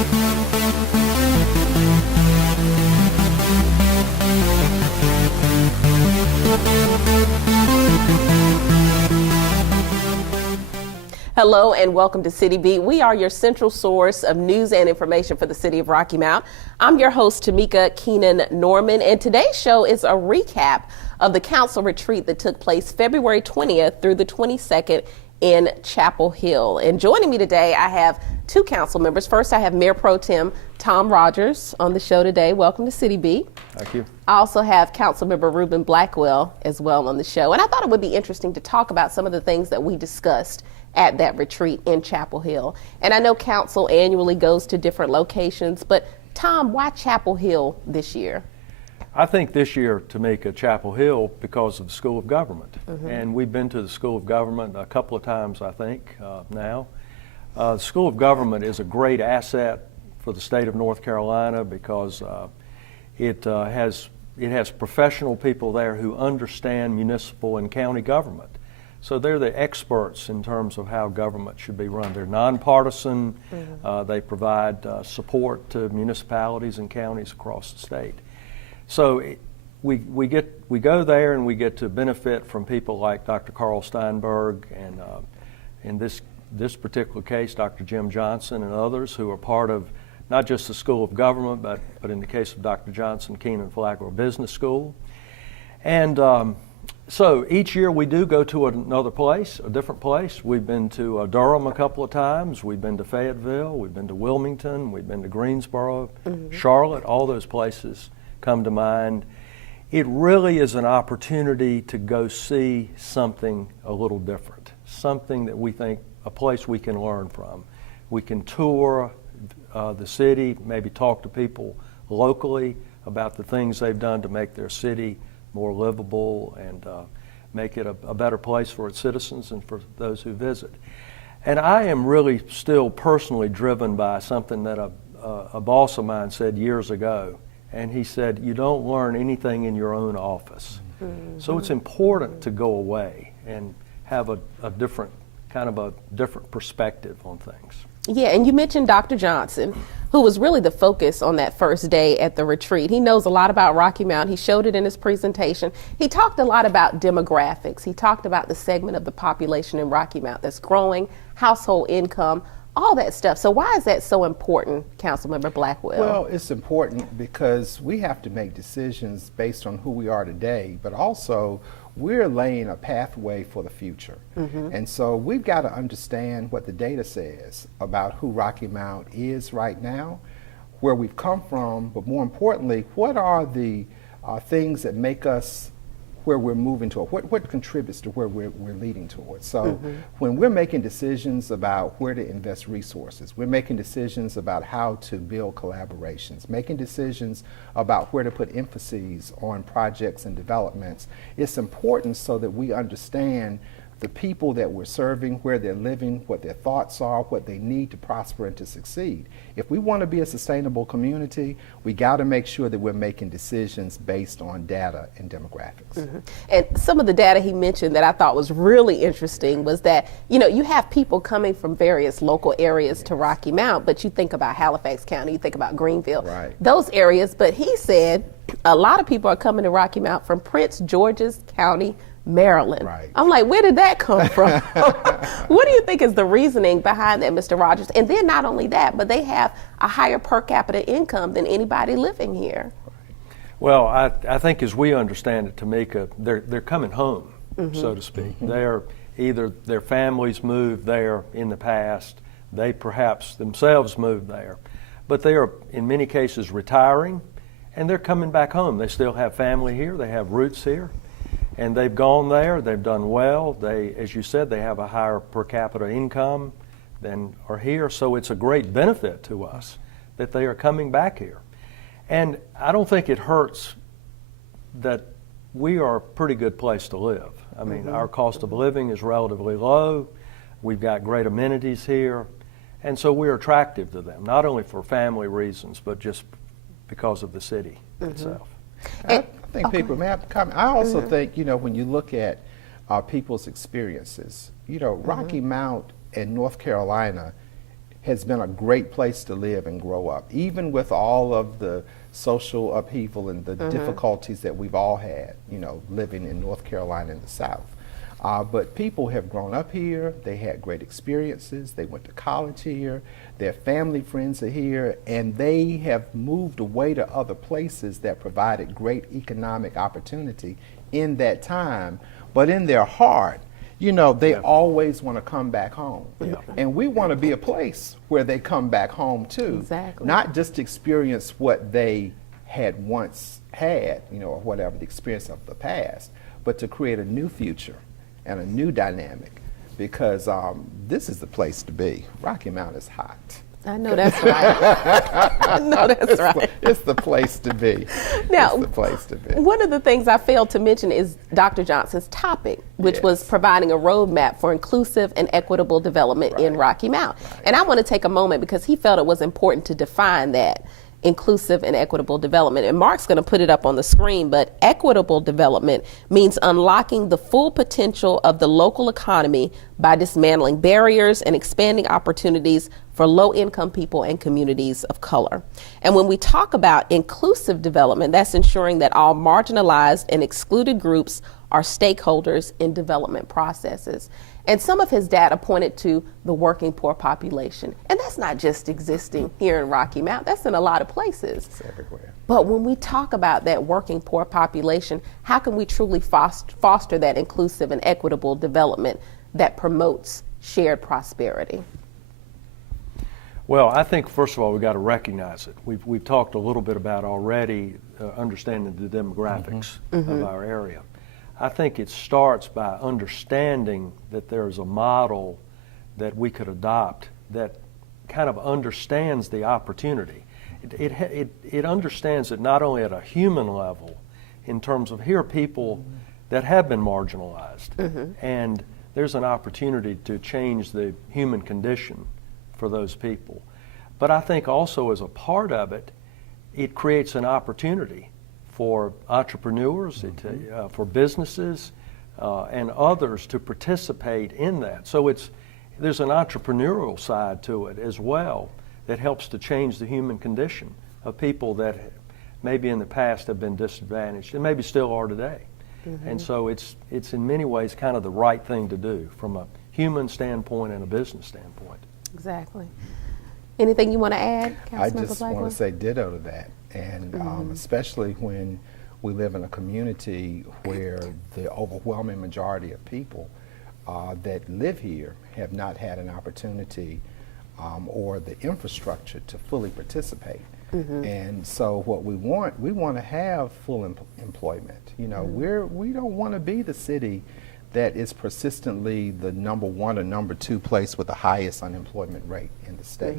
Hello and welcome to City Beat. We are your central source of news and information for the city of Rocky Mount. I'm your host, Tamika Keenan Norman, and today's show is a recap of the council retreat that took place February 20th through the 22nd in Chapel Hill. And joining me today, I have two council members. First, I have Mayor Pro Tem Tom Rogers on the show today. Welcome to City Beat. Thank you. I also have Councilmember Ruben Blackwell as well on the show. And I thought it would be interesting to talk about some of the things that we discussed at that retreat in Chapel Hill. And I know council annually goes to different locations, but Tom, why Chapel Hill this year? I think this year, Tamika, Chapel Hill, because of the School of Government. And we've been to the School of Government a couple of times, I think, now. The School of Government is a great asset for the state of North Carolina because it has professional people there who understand municipal and county government. So they're the experts in terms of how government should be run. They're nonpartisan. They provide support to municipalities and counties across the state. So we go there and we get to benefit from people like Dr. Carl Steinberg and in this particular case, Dr. Jim Johnson and others who are part of not just the School of Government, but in the case of Dr. Johnson, Keenan Flagler Business School. And so each year we do go to another place, a different place. We've been to Durham a couple of times. We've been to Fayetteville. We've been to Wilmington. We've been to Greensboro, Charlotte. All those places come to mind. It really is an opportunity to go see something a little different, something that we think, a place we can learn from. We can tour the city, maybe talk to people locally about the things they've done to make their city more livable and make it a better place for its citizens and for those who visit. And I am really still personally driven by something that a boss of mine said years ago. And he said, you don't learn anything in your own office. So it's important to go away and have a different perspective on things. Yeah, and you mentioned Dr. Johnson, who was really the focus on that first day at the retreat. He knows a lot about Rocky Mount. He showed it in his presentation. He talked a lot about demographics. He talked about the segment of the population in Rocky Mount that's growing, household income, all that stuff. So why is that so important, Councilmember Blackwell? Well, it's important because we have to make decisions based on who we are today, but also we're laying a pathway for the future. And so we've got to understand what the data says about who Rocky Mount is right now, where we've come from, but more importantly, what are the things that make us where we're moving toward, what contributes to where we're leading towards. So when we're making decisions about where to invest resources, we're making decisions about how to build collaborations, making decisions about where to put emphases on projects and developments, it's important so that we understand the people that we're serving, where they're living, what their thoughts are, what they need to prosper and to succeed. If we want to be a sustainable community, we got to make sure that we're making decisions based on data and demographics. And some of the data he mentioned that I thought was really interesting was that, you have people coming from various local areas to Rocky Mount, but you think about Halifax County, you think about Greenville, those areas, but he said a lot of people are coming to Rocky Mount from Prince George's County, Maryland. I'm like, where did that come from? What do you think is the reasoning behind that, Mr. Rogers? And then not only that, but they have a higher per capita income than anybody living here. Well, I think as we understand it, Tamika, they're coming home, so to speak. They're either their families moved there in the past, they perhaps themselves moved there, but they are in many cases retiring and they're coming back home. They still have family here, they have roots here. And they've gone there, they've done well. They, as you said, they have a higher per capita income than are here. So it's a great benefit to us that they are coming back here. And I don't think it hurts that we are a pretty good place to live. I mean, our cost of living is relatively low. We've got great amenities here. And so we're attractive to them, not only for family reasons, but just because of the city itself. I think people, may I have to comment? I also think, when you look at people's experiences, Rocky Mount and North Carolina has been a great place to live and grow up, even with all of the social upheaval and the difficulties that we've all had, living in North Carolina in the South. But people have grown up here, they had great experiences, they went to college here, their family friends are here, and they have moved away to other places that provided great economic opportunity in that time. But in their heart, they always want to come back home. Yeah. And we want to be a place where they come back home too. Exactly. Not just experience what they had once had, or whatever, the experience of the past, but to create a new future and a new dynamic, because this is the place to be. Rocky Mount is hot. I know that's right. I know that's right. It's the place to be. Now, it's the place to be. One of the things I failed to mention is Dr. Johnson's topic, which was providing a roadmap for inclusive and equitable development in Rocky Mount. And I want to take a moment because he felt it was important to define that. Inclusive and equitable development. And Mark's going to put it up on the screen, but equitable development means unlocking the full potential of the local economy by dismantling barriers and expanding opportunities for low-income people and communities of color. And when we talk about inclusive development, that's ensuring that all marginalized and excluded groups are stakeholders in development processes. And some of his data pointed to the working poor population. And that's not just existing here in Rocky Mount, that's in a lot of places. It's everywhere. But when we talk about that working poor population, how can we truly foster that inclusive and equitable development that promotes shared prosperity? Well, I think first of all we've got to recognize it. We've talked a little bit about already understanding the demographics of our area. I think it starts by understanding that there's a model that we could adopt that kind of understands the opportunity. It understands it not only at a human level in terms of here are people that have been marginalized and there's an opportunity to change the human condition for those people. But I think also as a part of it, it creates an opportunity for entrepreneurs, for businesses, and others to participate in that. So there's an entrepreneurial side to it as well that helps to change the human condition of people that maybe in the past have been disadvantaged and maybe still are today. And so it's in many ways kind of the right thing to do from a human standpoint and a business standpoint. Exactly. Anything you want to add, I Councilmember just Blackburn? want to say ditto to that. And especially when we live in a community where the overwhelming majority of people that live here have not had an opportunity or the infrastructure to fully participate. And so what we want to have full employment. We don't want to be the city that is persistently the number one or number two place with the highest unemployment rate in the state.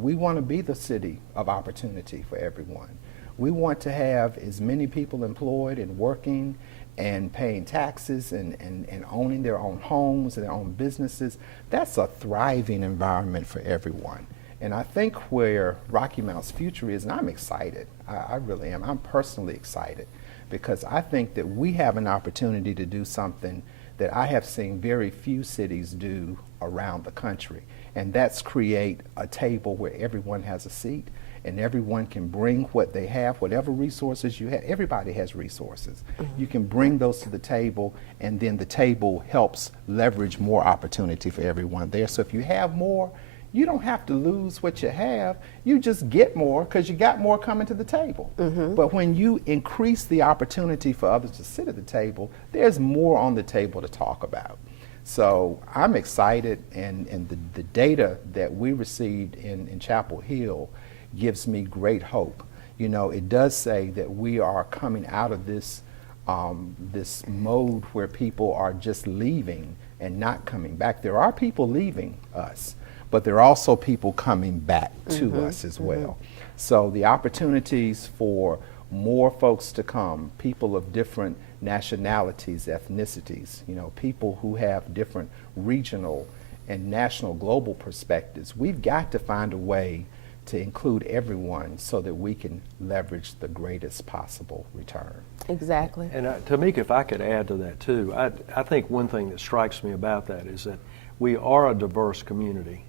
We want to be the city of opportunity for everyone. We want to have as many people employed and working and paying taxes and owning their own homes and their own businesses. That's a thriving environment for everyone. And I think where Rocky Mount's future is, and I'm excited, I really am, I'm personally excited, because I think that we have an opportunity to do something that I have seen very few cities do around the country, and that's create a table where everyone has a seat and everyone can bring what they have, whatever resources you have. Everybody has resources. You can bring those to the table, and then the table helps leverage more opportunity for everyone there. So if you have more, you don't have to lose what you have. You just get more because you got more coming to the table. But when you increase the opportunity for others to sit at the table, there's more on the table to talk about. So I'm excited, and the data that we received in Chapel Hill gives me great hope. It does say that we are coming out of this this mode where people are just leaving and not coming back. There are people leaving us, but there are also people coming back to us as well. So the opportunities for more folks to come, people of different nationalities, ethnicities, people who have different regional and national global perspectives, we've got to find a way to include everyone so that we can leverage the greatest possible return. Exactly. And Tamika, if I could add to that too, I think one thing that strikes me about that is that we are a diverse community,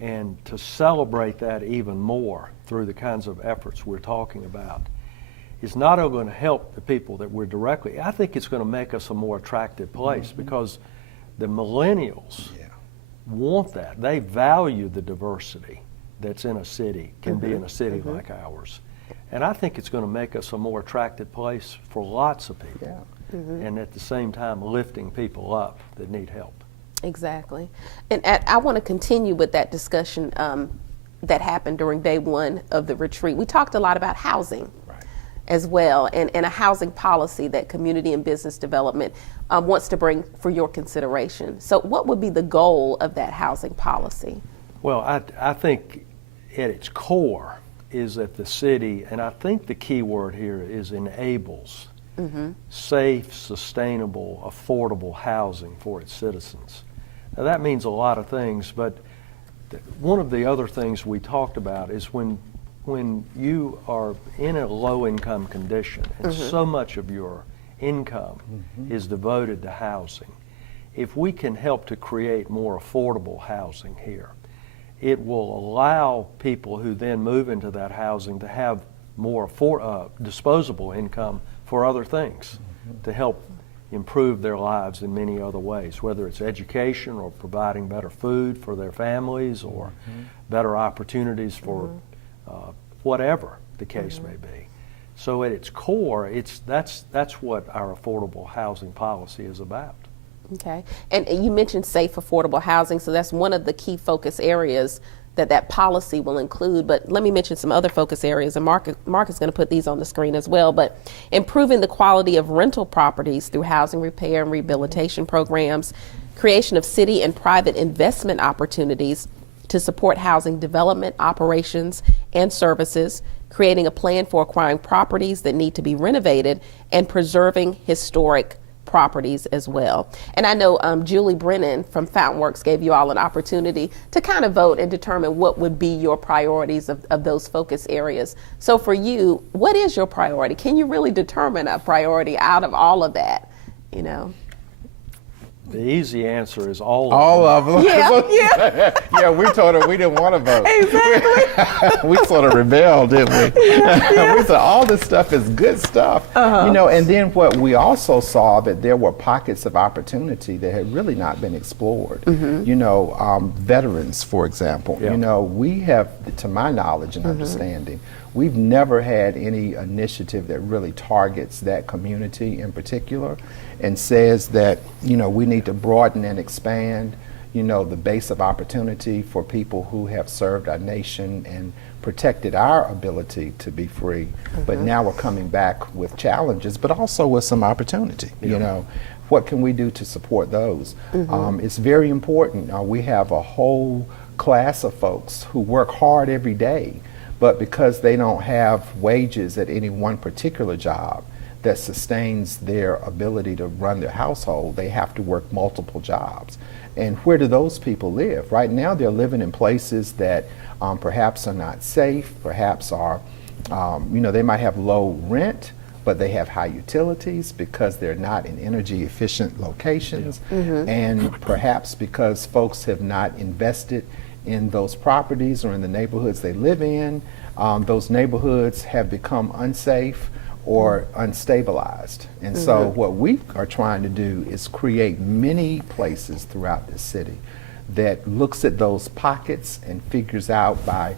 And to celebrate that even more through the kinds of efforts we're talking about is not only going to help the people that we're directly, I think it's going to make us a more attractive place because the millennials want that. They value the diversity that's in a city, can be in a city like ours. And I think it's going to make us a more attractive place for lots of people. And at the same time lifting people up that need help. Exactly. And I want to continue with that discussion that happened during day one of the retreat. We talked a lot about housing as well, and a housing policy that community and business development wants to bring for your consideration. So what would be the goal of that housing policy? Well, I think at its core is that the city, and I think the key word here is enables safe, sustainable, affordable housing for its citizens. Now that means a lot of things, but one of the other things we talked about is when you are in a low-income condition and so much of your income is devoted to housing, if we can help to create more affordable housing here, it will allow people who then move into that housing to have more disposable income for other things to help improve their lives in many other ways, whether it's education or providing better food for their families or better opportunities for whatever the case may be. So at its core, that's what our affordable housing policy is about. Okay. And you mentioned safe, affordable housing, so that's one of the key focus areas that policy will include. But let me mention some other focus areas, and Mark is going to put these on the screen as well. But improving the quality of rental properties through housing repair and rehabilitation programs, creation of city and private investment opportunities to support housing development, operations, and services, creating a plan for acquiring properties that need to be renovated, and preserving historic properties as well. And I know Julie Brennan from FountainWorks gave you all an opportunity to kind of vote and determine what would be your priorities of those focus areas. So for you, what is your priority? Can you really determine a priority out of all of that, you know? The easy answer is all of them. Yeah. Yeah, we told her we didn't want to vote. Exactly. We sort of rebelled, didn't we? We said all this stuff is good stuff. You know, and then what we also saw that there were pockets of opportunity that had really not been explored. You know, veterans, for example. You know, we have, to my knowledge and understanding, we've never had any initiative that really targets that community in particular and says that, you know, we need to broaden and expand, you know, the base of opportunity for people who have served our nation and protected our ability to be free. But now we're coming back with challenges, but also with some opportunity, you know. What can we do to support those? It's very important. We have a whole class of folks who work hard every day, but because they don't have wages at any one particular job that sustains their ability to run their household, they have to work multiple jobs. And where do those people live? Right now they're living in places that perhaps are not safe, perhaps are, you know, they might have low rent, but they have high utilities because they're not in energy efficient locations, and perhaps because folks have not invested in those properties or in the neighborhoods they live in. Those neighborhoods have become unsafe or unstabilized. And so what we are trying to do is create many places throughout the city that looks at those pockets and figures out by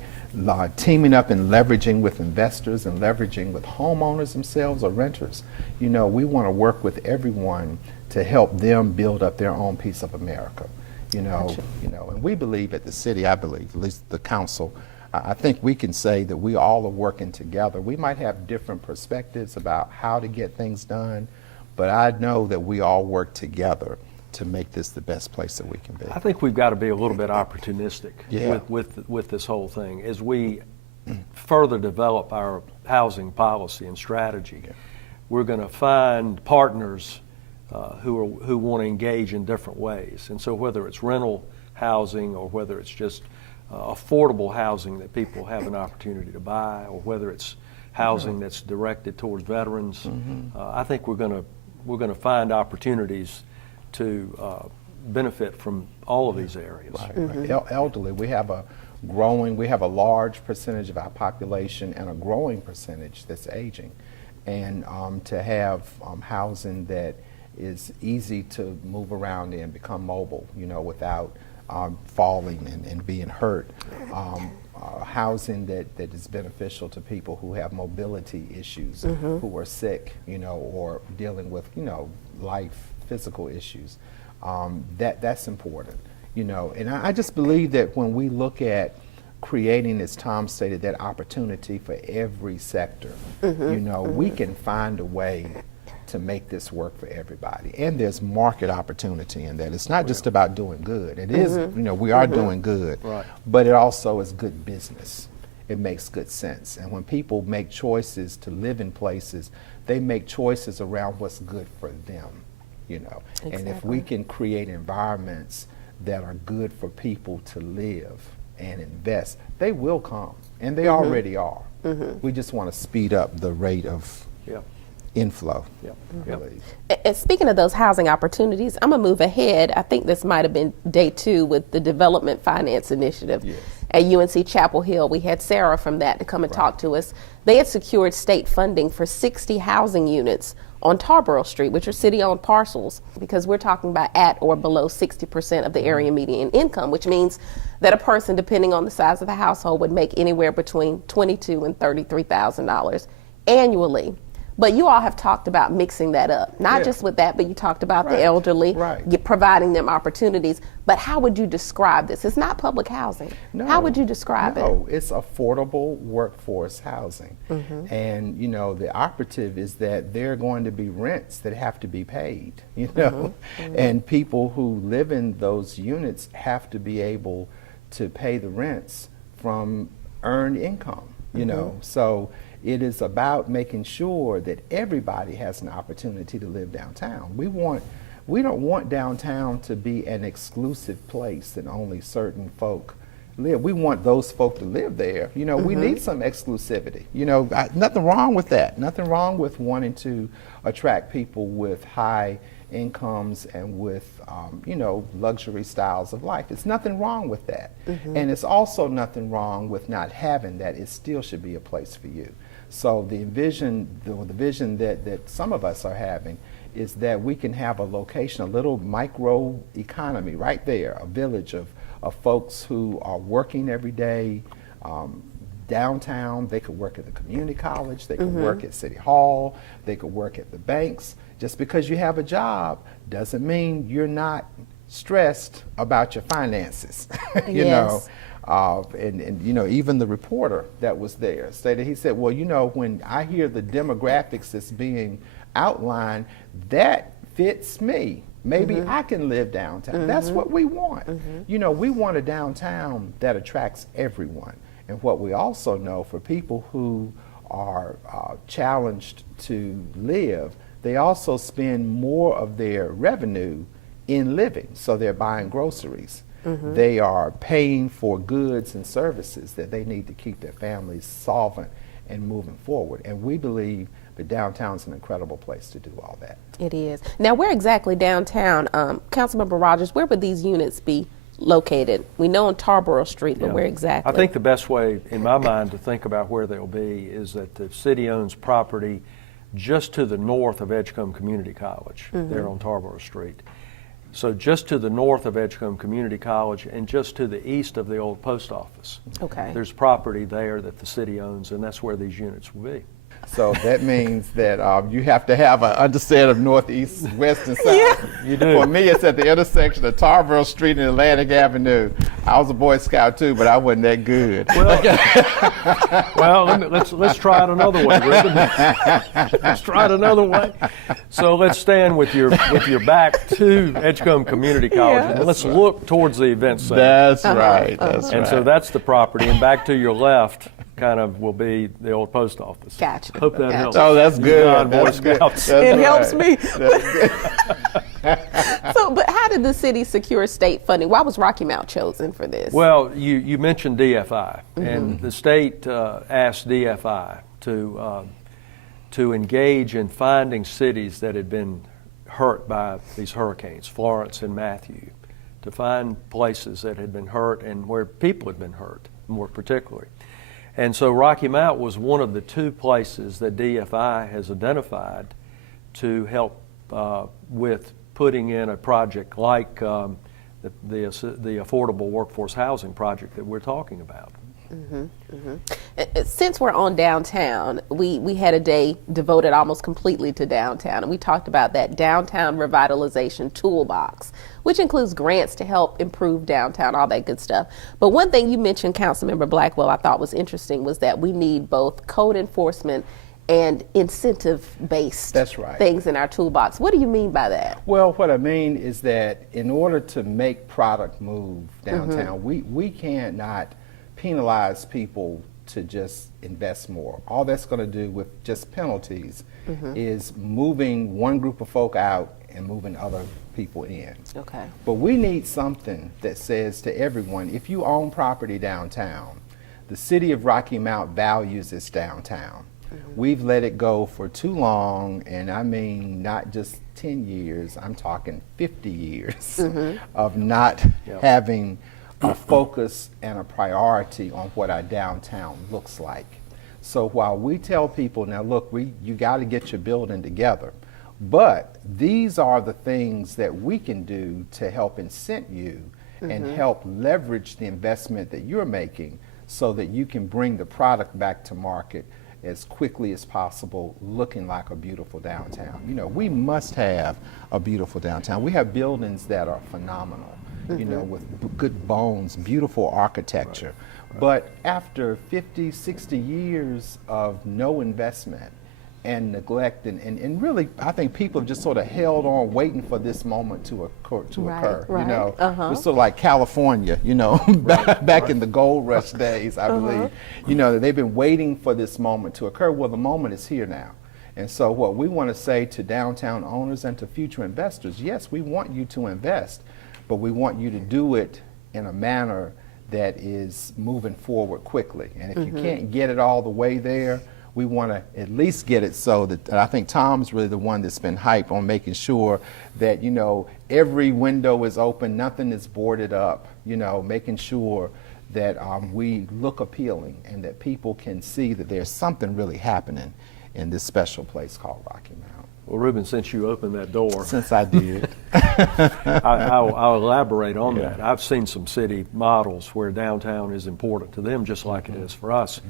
teaming up and leveraging with investors and leveraging with homeowners themselves or renters. You know, we want to work with everyone to help them build up their own piece of America. You know, and we believe at the city, I believe, at least the council, I think we can say that we all are working together. We might have different perspectives about how to get things done, but I know that we all work together to make this the best place that we can be. I think we've got to be a little bit opportunistic with this whole thing. As we further develop our housing policy and strategy, we're going to find partners who want to engage in different ways. And so whether it's rental housing or whether it's just affordable housing that people have an opportunity to buy, or whether it's housing that's directed towards veterans, I think we're going to find opportunities to benefit from all of these areas. Right. Elderly, we have a large percentage of our population and a growing percentage that's aging. And to have housing that is easy to move around in, become mobile, without falling and being hurt. Housing that is beneficial to people who have mobility issues, who are sick, or dealing with, physical issues. That's important, And I just believe that when we look at creating, as Tom stated, that opportunity for every sector, we can find a way to make this work for everybody. And there's market opportunity in that. It's not just about doing good. It is, we are doing good, but it also is good business. It makes good sense. And when people make choices to live in places, they make choices around what's good for them, Exactly. And if we can create environments that are good for people to live and invest, they will come, and they already are. We just want to speed up the rate of inflow. And speaking of those housing opportunities, I'm going to move ahead. I think this might have been day 2 with the Development Finance Initiative at UNC Chapel Hill. We had Sarah from that to come and talk to us. They had secured state funding for 60 housing units on Tarboro Street, which are city-owned parcels, because we're talking about at or below 60% of the area median income, which means that a person, depending on the size of the household, would make anywhere between $22,000 and $33,000 annually. But you all have talked about mixing that up, not just with that, but you talked about the elderly, providing them opportunities. But how would you describe this? It's not public housing. No, how would you describe it? No, it's affordable workforce housing. And, the operative is that there are going to be rents that have to be paid, and people who live in those units have to be able to pay the rents from earned income, So it is about making sure that everybody has an opportunity to live downtown. We don't want downtown to be an exclusive place that only certain folk live. We want those folk to live there. We need some exclusivity. Nothing wrong with that. Nothing wrong with wanting to attract people with high incomes and with luxury styles of life. It's nothing wrong with that. And it's also nothing wrong with not having that. It still should be a place for you. So the vision that some of us are having is that we can have a location, a little micro economy right there, a village of folks who are working every day downtown. They could work at the community college, they could work at City Hall, they could work at the banks. Just because you have a job doesn't mean you're not stressed about your finances. Even the reporter that was there stated, he said, well, when I hear the demographics that's being outlined, that fits me. Maybe I can live downtown. That's what we want. We want a downtown that attracts everyone. And what we also know, for people who are challenged to live, they also spend more of their revenue in living. So they're buying groceries. They are paying for goods and services that they need to keep their families solvent and moving forward. And we believe that downtown is an incredible place to do all that. It is. Now, where exactly downtown, Councilmember Rogers, where would these units be located? We know on Tarboro Street, but where exactly? I think the best way, in my mind, to think about where they'll be is that the city owns property just to the north of Edgecombe Community College, there on Tarboro Street. So just to the north of Edgecombe Community College and just to the east of the old post office. There's property there that the city owns, and that's where these units will be. So that means that you have to have an understanding of northeast, west, and south. You do. For me, it's at the intersection of Tarboro Street and Atlantic Avenue. I was a Boy Scout too, but I wasn't that good. Well, let's try it another way, Ruben. Let's try it another way. So let's stand with your back to Edgecombe Community College, and let's look towards the event center. That's right. And so that's the property, and back to your left kind of will be the old post office. Gotcha. Hope that helps. Oh, that's good. Boy Scouts. It helps me. So, but how did the city secure state funding? Why was Rocky Mount chosen for this? Well, you mentioned DFI, and the state asked DFI to engage in finding cities that had been hurt by these hurricanes, Florence and Matthew. to find places that had been hurt and where people had been hurt, more particularly. And so Rocky Mount was one of the two places that DFI has identified to help with putting in a project like the affordable workforce housing project that we're talking about. Since we're on downtown, we had a day devoted almost completely to downtown, and we talked about that downtown revitalization toolbox, which includes grants to help improve downtown, all that good stuff. But one thing you mentioned, Councilmember Blackwell, I thought was interesting was that we need both code enforcement and incentive-based things in our toolbox. What do you mean by that? Well, what I mean is that in order to make product move downtown, we can't not penalize people to just invest more. All that's going to do with just penalties is moving one group of folk out and moving other people in. Okay. But we need something that says to everyone, if you own property downtown, the city of Rocky Mount values its downtown. We've let it go for too long, and I mean not just 10 years, I'm talking 50 years of not having a focus and a priority on what our downtown looks like. So while we tell people, now look, you got to get your building together, but these are the things that we can do to help incent you and help leverage the investment that you're making so that you can bring the product back to market as quickly as possible, looking like a beautiful downtown. You know, we must have a beautiful downtown. We have buildings that are phenomenal, you know, with good bones, beautiful architecture. But after 50, 60 years of no investment and neglect, and really, I think people have just sort of held on waiting for this moment to occur. You know, it's sort of like California, you know, back in the gold rush days, I believe. You know, they've been waiting for this moment to occur. Well, the moment is here now. And so what we want to say to downtown owners and to future investors, yes, we want you to invest, but we want you to do it in a manner that is moving forward quickly. And if you can't get it all the way there, we want to at least get it so that, and I think Tom's really the one that's been hyped on making sure that, you know, every window is open, nothing is boarded up, you know, making sure that we look appealing and that people can see that there's something really happening in this special place called Rocky Mount. Well, Ruben, since you opened that door. Since I did. I'll elaborate on that. I've seen some city models where downtown is important to them just like it is for us.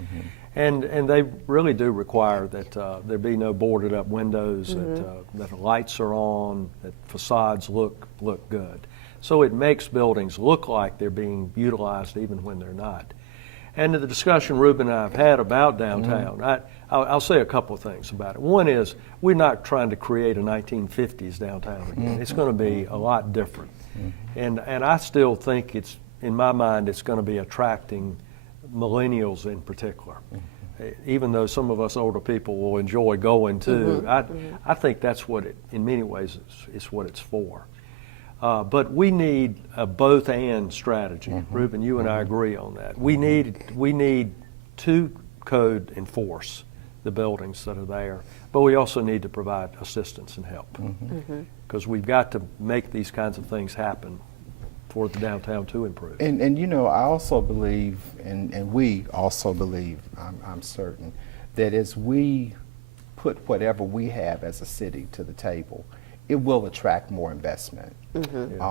And they really do require that there be no boarded up windows, that the lights are on, that facades look good. So it makes buildings look like they're being utilized even when they're not. And the discussion Ruben and I have had about downtown, I'll say a couple of things about it. One is we're not trying to create a 1950s downtown again. It's going to be a lot different. And I still think it's, in my mind, it's going to be attracting millennials in particular. Even though some of us older people will enjoy going too, I think that's what it, in many ways, is what it's for. But we need a both-and strategy. Ruben, you and I agree on that. We need to code enforce the buildings that are there, but we also need to provide assistance and help because we've got to make these kinds of things happen for the downtown to improve. And you know, I also believe, and we also believe, I'm certain, that as we put whatever we have as a city to the table, it will attract more investment.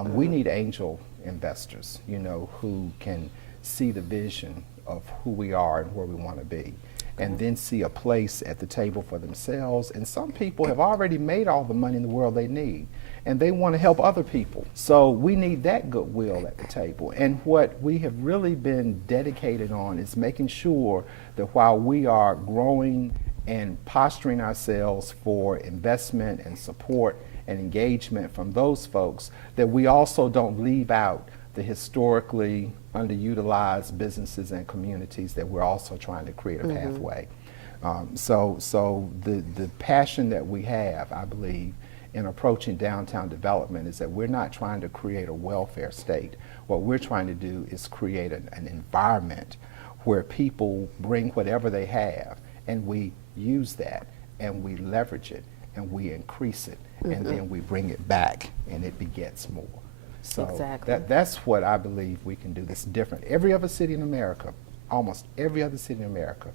We need angel investors, you know, who can see the vision of who we are and where we want to be, and then see a place at the table for themselves. And some people have already made all the money in the world they need, and they want to help other people. So we need that goodwill at the table. And what we have really been dedicated on is making sure that while we are growing and posturing ourselves for investment and support and engagement from those folks, that we also don't leave out the historically underutilized businesses and communities that we're also trying to create a pathway. So the passion that we have, I believe, in approaching downtown development is that we're not trying to create a welfare state. What we're trying to do is create an environment where people bring whatever they have, and we use that, and we leverage it, and we increase it, and then we bring it back, and it begets more. So exactly. that's what I believe we can do that's different. Every other city in America, almost every other city in America,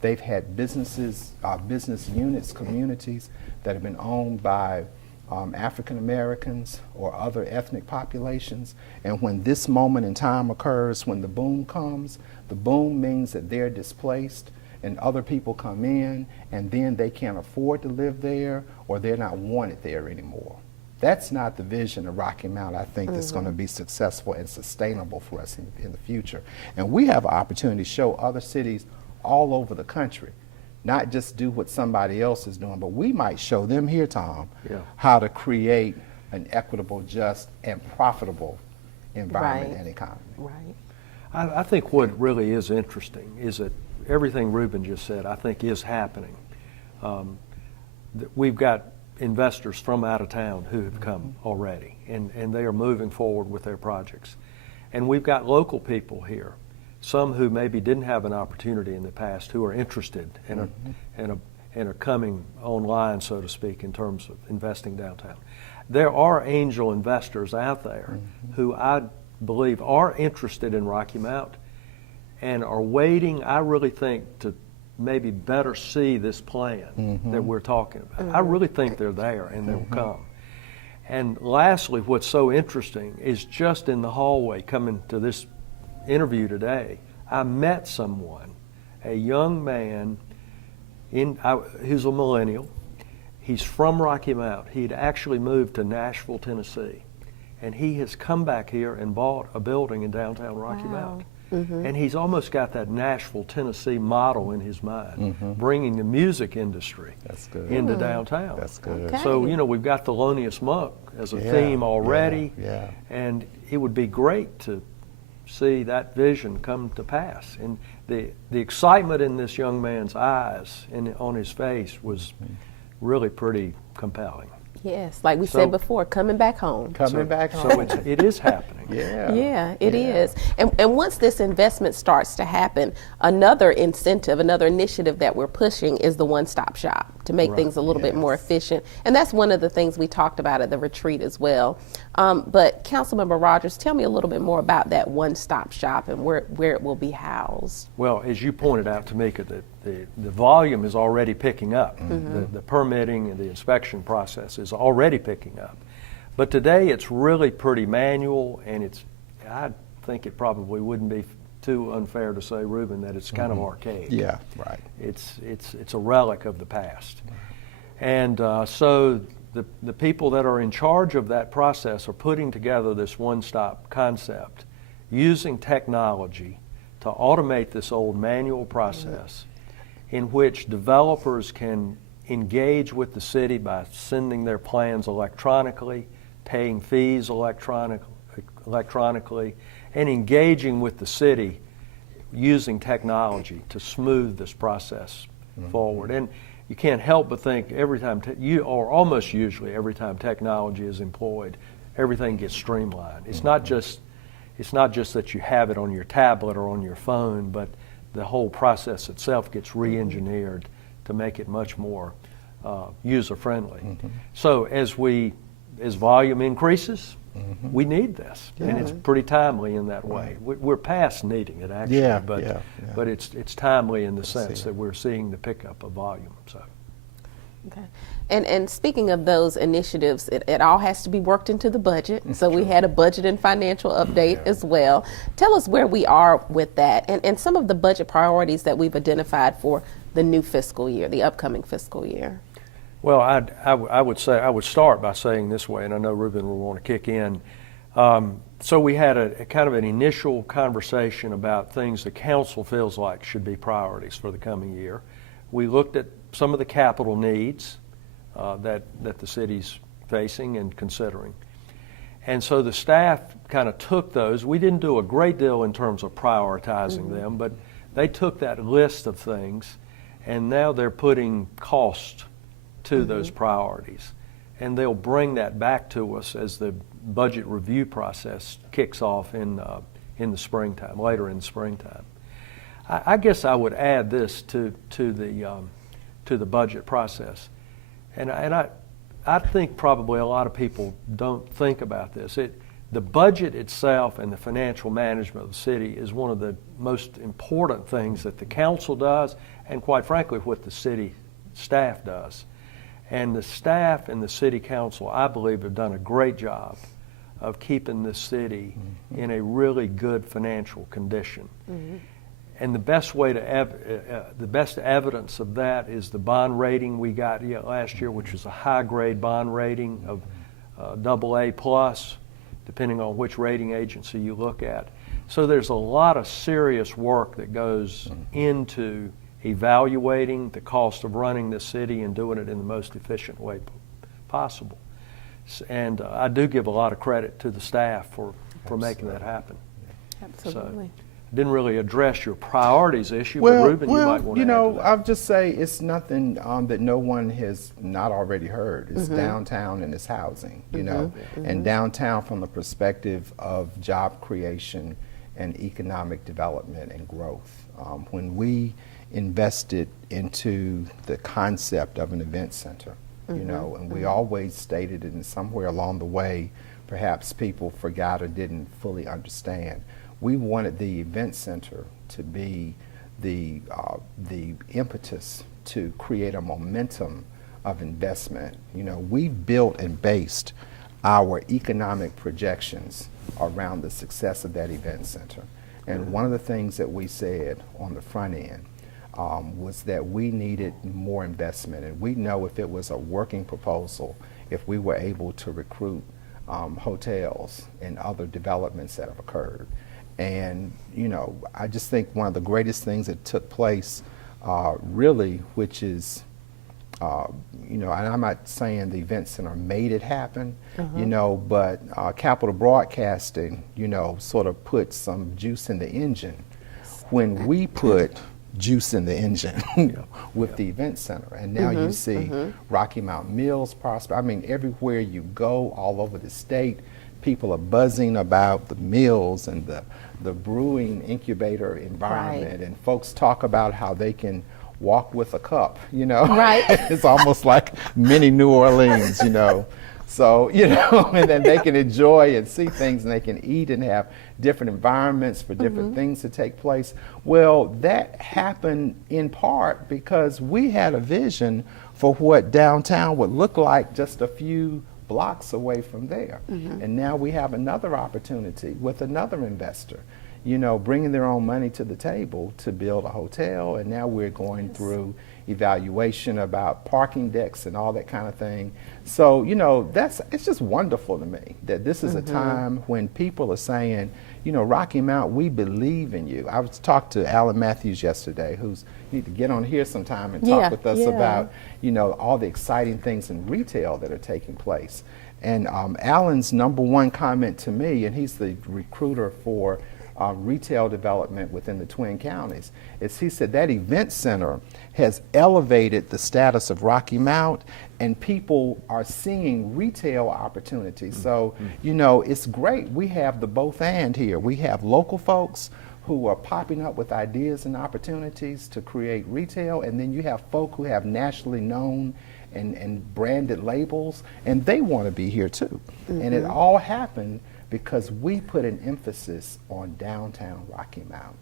they've had businesses, business units, communities that have been owned by African Americans or other ethnic populations. And when this moment in time occurs, when the boom comes, the boom means that they're displaced and other people come in, and then they can't afford to live there or they're not wanted there anymore. That's not the vision of Rocky Mount, I think, that's going to be successful and sustainable for us in the future. And we have an opportunity to show other cities all over the country, not just do what somebody else is doing, but we might show them here, Tom, how to create an equitable, just, and profitable environment and economy. Right. I think what really is interesting is that everything Ruben just said, I think, is happening. We've got investors from out of town who have come already, and they are moving forward with their projects. And we've got local people here, some who maybe didn't have an opportunity in the past, who are interested and are coming online, so to speak, in terms of investing downtown. There are angel investors out there who I believe are interested in Rocky Mount and are waiting, I really think, to maybe better see this plan that we're talking about. I really think they're there and they'll come. And lastly, what's so interesting is just in the hallway coming to this interview today, I met someone, a young man who's a millennial. He's from Rocky Mount. He'd actually moved to Nashville, Tennessee. And he has come back here and bought a building in downtown Rocky Mount. And he's almost got that Nashville, Tennessee model in his mind, bringing the music industry into downtown. That's good. Okay. So, we've got Thelonious Monk as a theme already, and it would be great to see that vision come to pass. And the excitement in this young man's eyes and on his face was really pretty compelling. Yes, like we said before, coming back home. Back home. So it is happening. Yeah, it is. And once this investment starts to happen, another incentive, another initiative that we're pushing is the OneStop Shop to make things a little bit more efficient. And that's one of the things we talked about at the retreat as well. But Councilmember Rogers, tell me a little bit more about that OneStop Shop and where it will be housed. Well, as you pointed out, Tamika, the volume is already picking up. The permitting and the inspection process is already picking up. But today it's really pretty manual, and I think it probably wouldn't be too unfair to say, Ruben, that it's kind of archaic. Yeah, right. It's a relic of the past. And so the people that are in charge of that process are putting together this one-stop concept using technology to automate this old manual process in which developers can engage with the city by sending their plans electronically, paying fees electronically, and engaging with the city using technology to smooth this process forward. And you can't help but think every time, or almost usually every time technology is employed, everything gets streamlined. It's not just that you have it on your tablet or on your phone, but the whole process itself gets re-engineered to make it much more user-friendly. So as volume increases, we need this, and it's pretty timely in that way. We're past needing it, actually, but it's timely in the sense that we're seeing the pickup of volume. So. Okay. And speaking of those initiatives, it all has to be worked into the budget. So we had a budget and financial update as well. Tell us where we are with that and some of the budget priorities that we've identified for the new fiscal year, the upcoming fiscal year. Well, I would start by saying this way, and I know Ruben will want to kick in. So we had a kind of an initial conversation about things the council feels like should be priorities for the coming year. We looked at some of the capital needs that the city's facing and considering. And so the staff kind of took those. We didn't do a great deal in terms of prioritizing them, but they took that list of things, and now they're putting cost to those priorities. And they'll bring that back to us as the budget review process kicks off in the springtime, later in the springtime. I guess I would add this to the budget process, and I think probably a lot of people don't think about this. The budget itself and the financial management of the city is one of the most important things that the council does, and quite frankly, what the city staff does. And the staff and the city council, I believe, have done a great job of keeping the city in a really good financial condition. And the best way to the best evidence of that is the bond rating we got last year, which was a high grade bond rating of AA plus, depending on which rating agency you look at. So there's a lot of serious work that goes into evaluating the cost of running the city and doing it in the most efficient way possible. And I do give a lot of credit to the staff for making that happen. Absolutely. So, I didn't really address your priorities issue, but Ruben, you might want to add to that. I'll just say it's nothing that no one has not already heard. It's downtown and it's housing, you know, and downtown from the perspective of job creation and economic development and growth. When we invested into the concept of an event center, you know, and we always stated it, and somewhere along the way, perhaps people forgot or didn't fully understand. We wanted the event center to be the impetus to create a momentum of investment. You know, we built and based our economic projections around the success of that event center. And one of the things that we said on the front end was that we needed more investment. And we know if it was a working proposal, if we were able to recruit hotels and other developments that have occurred. And, you know, I just think one of the greatest things that took place really, which is, you know, and I'm not saying the event center made it happen, you know, but Capital Broadcasting, you know, sort of put some juice in the engine when we put juice in the engine with the event center. And now you see Rocky Mount Mills prosper. I mean, everywhere you go all over the state, people are buzzing about the mills and the brewing incubator environment, and folks talk about how they can walk with a cup, you know. Right. It's almost like mini New Orleans, you know. So, you know, and then they can enjoy and see things, and they can eat and have different environments for different things to take place. Well, that happened in part because we had a vision for what downtown would look like just a few blocks away from there. And now we have another opportunity with another investor, you know, bringing their own money to the table to build a hotel. And now we're going through evaluation about parking decks and all that kind of thing. So, you know, it's just wonderful to me that this is a time when people are saying, you know, Rocky Mount, we believe in you. I was talking to Alan Matthews yesterday, who's need to get on here sometime and talk with us about, you know, all the exciting things in retail that are taking place. And Alan's number one comment to me, and he's the recruiter for retail development within the Twin Counties, is he said that event center has elevated the status of Rocky Mount, and people are seeing retail opportunities. So, you know, it's great. We have the both and here. We have local folks who are popping up with ideas and opportunities to create retail, and then you have folk who have nationally known and branded labels, and they want to be here too. And it all happened because we put an emphasis on downtown Rocky Mount.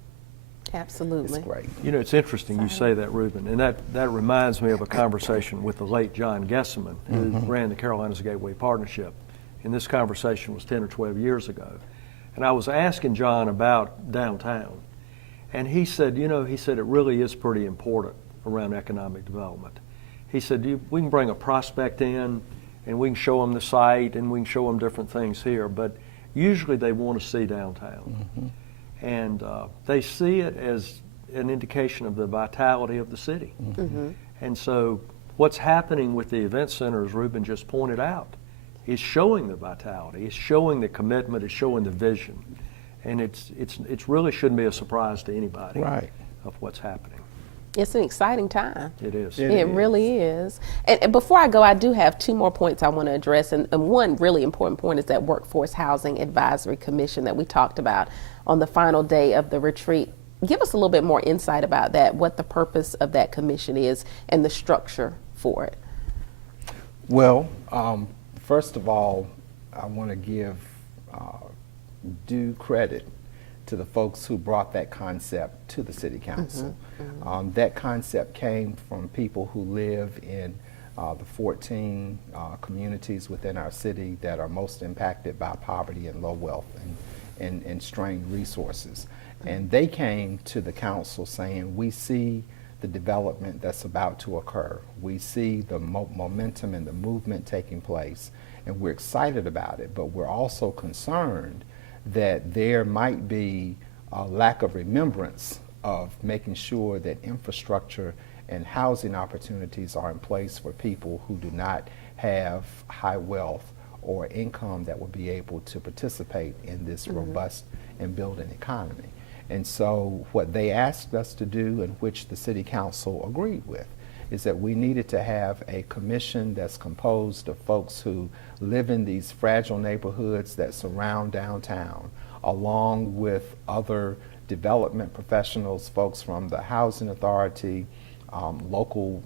Absolutely. It's great. You know, it's interesting you say that, Ruben, and that reminds me of a conversation with the late John Gesseman, who ran the Carolinas Gateway Partnership. And this conversation was 10 or 12 years ago. And I was asking John about downtown. And he said, you know, he said it really is pretty important around economic development. He said, we can bring a prospect in and we can show them the site and we can show them different things here, but usually they want to see downtown. And they see it as an indication of the vitality of the city. And so what's happening with the event center, as Ruben just pointed out, is showing the vitality, it's showing the commitment, it's showing the vision. And it's really shouldn't be a surprise to anybody of what's happening. It's an exciting time. It is. It really is. And before I go, I do have two more points I want to address. And one really important point is that Workforce Housing Advisory Commission that we talked about on the final day of the retreat. Give us a little bit more insight about that, what the purpose of that commission is and the structure for it. Well, first of all, I want to give due credit to the folks who brought that concept to the City Council. That concept came from people who live in the 14 communities within our city that are most impacted by poverty and low wealth and strained resources. And they came to the council saying, we see the development that's about to occur. We see the momentum and the movement taking place, and we're excited about it, but we're also concerned that there might be a lack of remembrance of making sure that infrastructure and housing opportunities are in place for people who do not have high wealth or income that will be able to participate in this robust and building economy. And so what they asked us to do, and which the City Council agreed with, is that we needed to have a commission that's composed of folks who live in these fragile neighborhoods that surround downtown, along with other development professionals, folks from the Housing Authority, local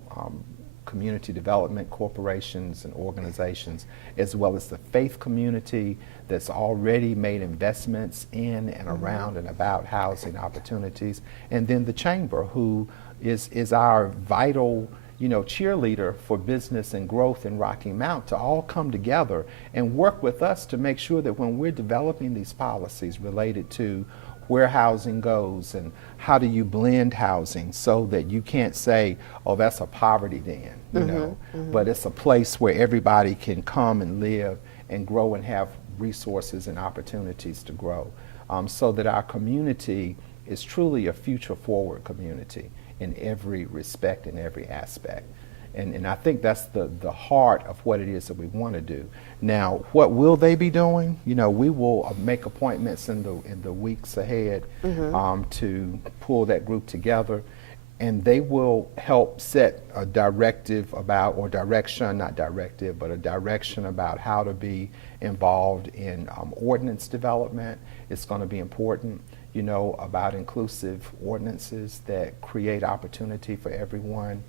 community development corporations and organizations, as well as the faith community that's already made investments in and around and about housing opportunities, and then the chamber, who is our vital cheerleader for business and growth in Rocky Mount, to all come together and work with us to make sure that when we're developing these policies related to where housing goes and how do you blend housing so that you can't say, oh, that's a poverty den, but it's a place where everybody can come and live and grow and have resources and opportunities to grow, so that our community is truly a future forward community in every respect, in every aspect. And I think that's the heart of what it is that we want to do. Now, what will they be doing? We will make appointments in the weeks ahead to pull that group together, and they will help set a directive about, or direction, not directive, but a direction about how to be involved in ordinance development. It's going to be important, about inclusive ordinances that create opportunity for everyone.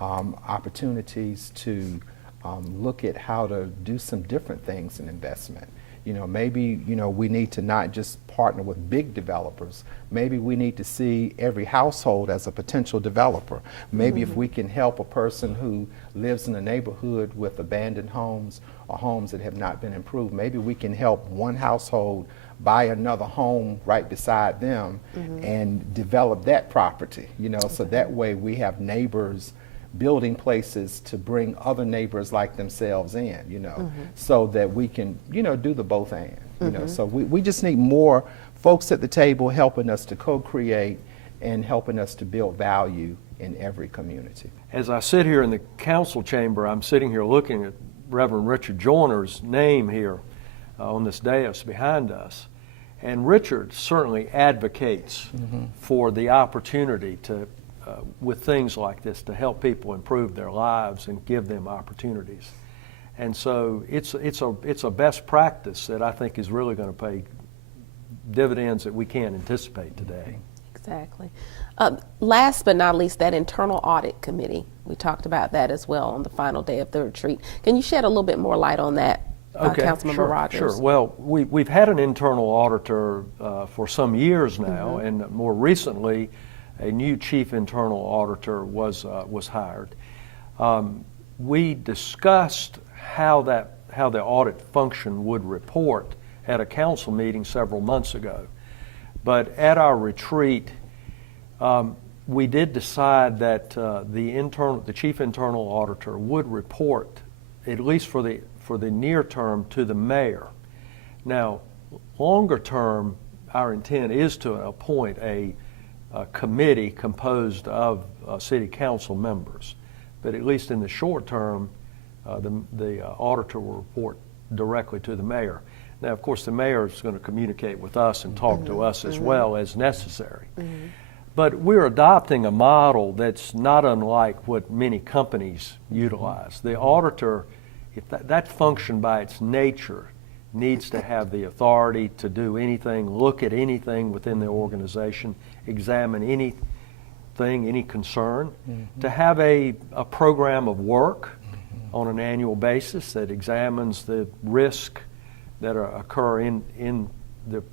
Opportunities to look at how to do some different things in investment. Maybe we need to not just partner with big developers. Maybe we need to see every household as a potential developer. Maybe if we can help a person who lives in a neighborhood with abandoned homes or homes that have not been improved, maybe we can help one household buy another home right beside them and develop that property, so that way we have neighbors building places to bring other neighbors like themselves in, so that we can, do the both and, So we just need more folks at the table helping us to co-create and helping us to build value in every community. As I sit here in the council chamber, I'm sitting here looking at Reverend Richard Joyner's name here on this dais behind us. And Richard certainly advocates for the opportunity to with things like this, to help people improve their lives and give them opportunities. And so it's a best practice that I think is really going to pay dividends that we can't anticipate today. Exactly. Last but not least, that internal audit committee. We talked about that as well on the final day of the retreat. Can you shed a little bit more light on that, Councilmember Rogers? Sure. Well, we've had an internal auditor for some years now, and more recently, a new chief internal auditor was hired. We discussed how the audit function would report at a council meeting several months ago. But at our retreat, we did decide that the chief internal auditor would report, at least for the near term, to the mayor. Now, longer term, our intent is to appoint a committee composed of city council members, but at least in the short term, the auditor will report directly to the mayor. Now, of course, the mayor is going to communicate with us and talk to us as well as necessary. But we're adopting a model that's not unlike what many companies utilize. The auditor, if that function by its nature, needs to have the authority to do anything, look at anything within the organization, examine anything, any concern, to have a program of work on an annual basis that examines the risk that occur in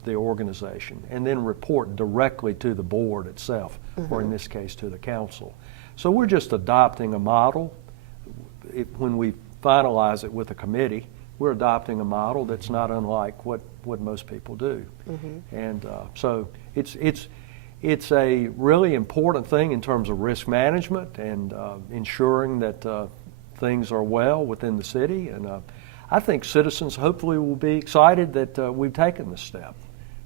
the organization, and then report directly to the board itself, or in this case to the council. So we're just adopting a model. When we finalize it with a committee, we're adopting a model that's not unlike what most people do. And so it's a really important thing in terms of risk management and ensuring that things are well within the city. And I think citizens hopefully will be excited that we've taken this step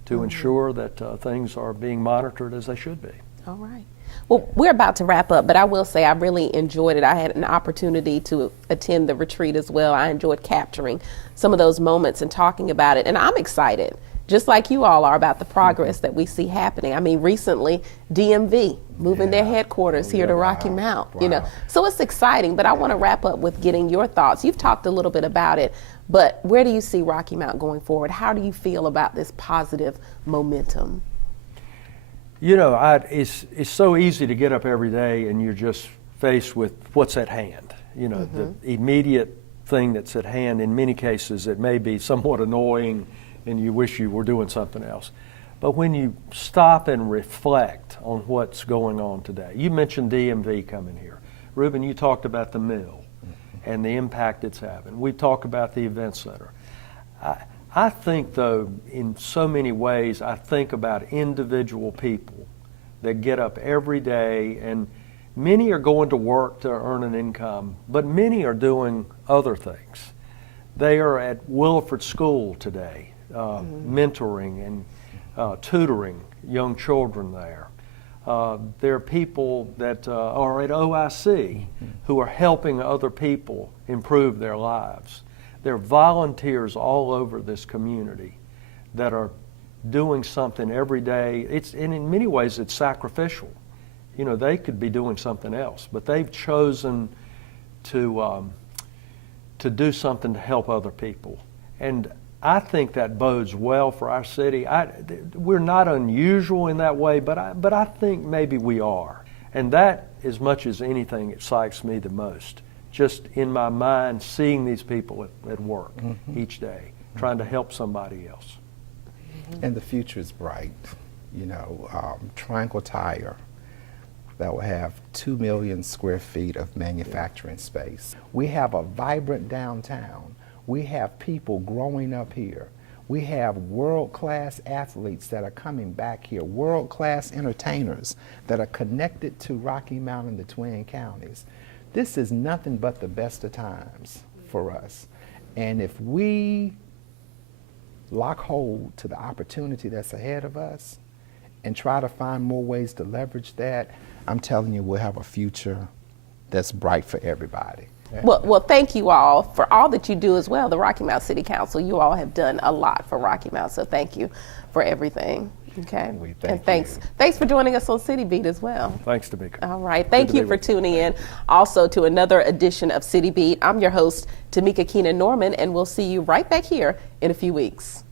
to ensure that things are being monitored as they should be. All right. Well, we're about to wrap up, but I will say I really enjoyed it. I had an opportunity to attend the retreat as well. I enjoyed capturing some of those moments and talking about it. And I'm excited, just like you all are, about the progress that we see happening. I mean, recently, DMV moving their headquarters here to Rocky Mount, you know. So it's exciting, but I want to wrap up with getting your thoughts. You've talked a little bit about it, but where do you see Rocky Mount going forward? How do you feel about this positive momentum? You know, it's so easy to get up every day and you're just faced with what's at hand. You know, the immediate thing that's at hand. In many cases, it may be somewhat annoying and you wish you were doing something else. But when you stop and reflect on what's going on today, you mentioned DMV coming here. Reuben, you talked about the mill and the impact it's having. We talked about the event center. I think, though, in so many ways, I think about individual people that get up every day, and many are going to work to earn an income, but many are doing other things. They are at Williford School today, mentoring and tutoring young children there. There are people that are at OIC who are helping other people improve their lives. There are volunteers all over this community that are doing something every day. And in many ways, it's sacrificial. You know, they could be doing something else, but they've chosen to do something to help other people. And I think that bodes well for our city. We're not unusual in that way, but I think maybe we are. And that, as much as anything, excites me the most. Just in my mind, seeing these people at work each day, trying to help somebody else. And the future is bright. You know, Triangle Tire, that will have 2 million square feet of manufacturing space. We have a vibrant downtown. We have people growing up here. We have world-class athletes that are coming back here, world-class entertainers that are connected to Rocky Mount and the Twin Counties. This is nothing but the best of times for us. And if we lock hold to the opportunity that's ahead of us and try to find more ways to leverage that, I'm telling you, we'll have a future that's bright for everybody. Well, thank you all for all that you do as well. The Rocky Mount City Council, you all have done a lot for Rocky Mount, so thank you for everything. Okay. And thanks for joining us on City Beat as well. Thanks, Tamika. All right. Thank you for tuning in also to another edition of City Beat. I'm your host, Tamika Keenan Norman, and we'll see you right back here in a few weeks.